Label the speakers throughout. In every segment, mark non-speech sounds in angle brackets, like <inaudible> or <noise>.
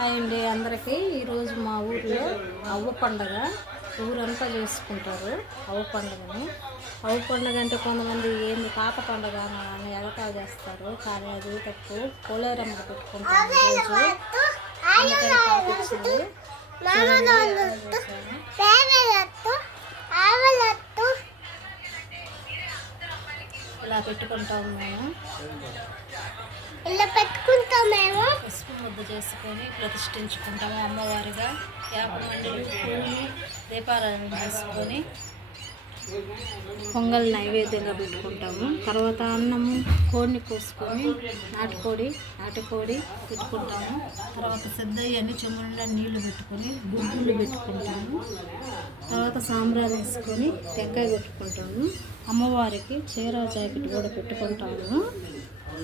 Speaker 1: Hi అండి అందరికీ. ఈరోజు మా ఊర్లో అవ్వ పండగ. ఊరంతా చేసుకుంటారు అవ్వ పండుగని. అవ్వ పండుగ అంటే కొంతమంది ఏంది పాప పండుగ అని ఎగతాలు చేస్తారు. కానీ అది తప్పు. పోలేరమ్మ పెట్టుకుంటారు ఈరోజు. అందుకని పాటించింది ఇలా పెట్టుకుంటాము మేము
Speaker 2: ఇలా పెట్టుకుంటామేమో?
Speaker 1: పసుపు ముద్ద చేసుకొని ప్రతిష్ఠించుకుంటాము అమ్మవారిగా. వేప మండలి పూలు దీపారాధన చేసుకొని పొంగల్ నైవేద్యంగా పెట్టుకుంటాము. తర్వాత అన్నము కోడిని కోసుకొని నాటుకోడి నాటుకోడి పెట్టుకుంటాము. తర్వాత సిద్ధయ్యని అన్ని చెమ్ముళ్ళ నీళ్ళు పెట్టుకొని గుడ్డులు పెట్టుకుంటాము. తర్వాత సాంబ్రాలు వేసుకొని టెంకాయ పెట్టుకుంటాము అమ్మవారికి చీర జాకెట్ కూడా పెట్టుకుంటాము.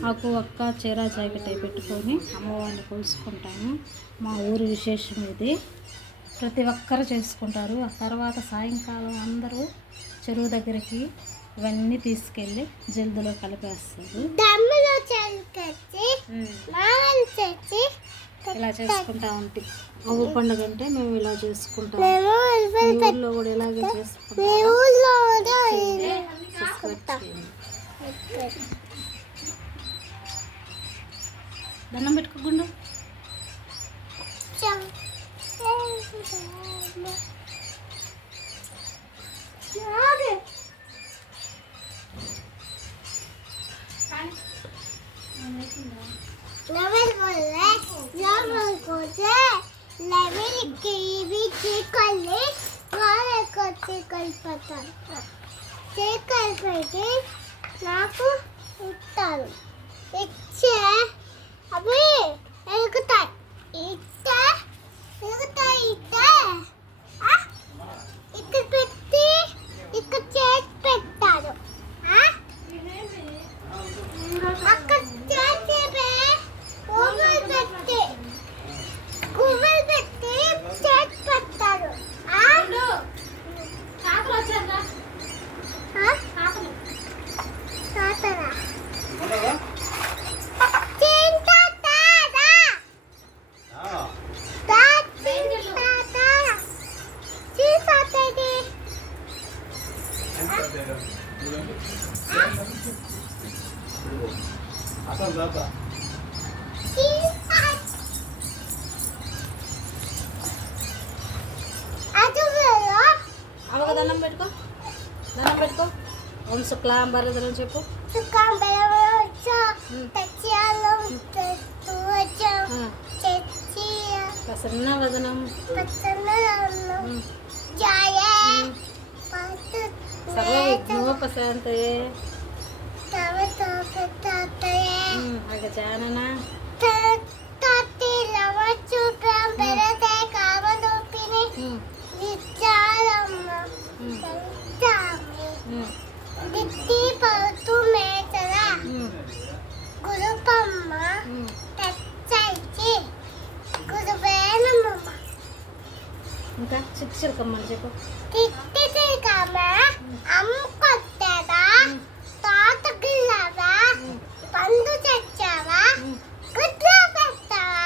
Speaker 1: ఆకు ఒక్క చీర జాకెట్ పెట్టుకొని అమ్మవారిని కొలుసుకుంటాము మా ఊరి విశేషం ఇది. ప్రతి ఒక్కరు చేసుకుంటారు. ఆ తర్వాత సాయంకాలం అందరూ చెరువు దగ్గరికి ఇవన్నీ తీసుకెళ్ళి జల్దులో కలిపేస్తారు. ఇలా చేసుకుంటా ఉంటే. అవ్వ పండుగ అంటే మేము ఇలా చేసుకుంటాం. కూడా ఇలాగే చేసుకుంటాం
Speaker 2: కలిపతారు చికల్ పెట్టి నాకు ఇస్తారు ఇచ్చే Abi, I look at that. It's అటు వెళ్ళు.
Speaker 1: అవ్వక దండం పెట్టుకో. దండం పెట్టుకో. ఓం శుక్లాం భరద్రం చెప్పు. ప్రసన్న వదనం.
Speaker 2: పచ్చళ్ళు
Speaker 1: ఉమ్,
Speaker 2: జాయ
Speaker 1: ఉమ్.
Speaker 2: పట్టు
Speaker 1: సర్వ విఘ్నోపశాంతయే ఉమ్, అగజానన
Speaker 2: తత్తి లవచ్చు పెరతే కామదూపిని
Speaker 1: ఉమ్,
Speaker 2: నిత్యాలమ్మ
Speaker 1: ఉమ్,
Speaker 2: సంతామి
Speaker 1: ఉమ్,
Speaker 2: దిత్తి పరుతు మేతల
Speaker 1: ఉమ్,
Speaker 2: గురుపమ్మ
Speaker 1: ఉమ్.
Speaker 2: తెచ్చి గురువేనమ్మ
Speaker 1: ఇంకా చిక్కు చిలకమ్మని చెప్పు
Speaker 2: అమ్ముకొచ్చావా
Speaker 1: తోటకిళ్ళావా
Speaker 2: పండు తెచ్చావా? గుడ్లు పెట్టావా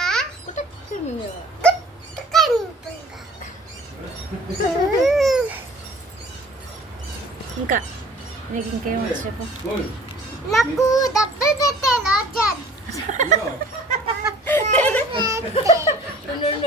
Speaker 1: ఇంకా నీకు ఇంకేం చెప్పు.
Speaker 2: నాకు డబ్బులు పెట్టే <laughs>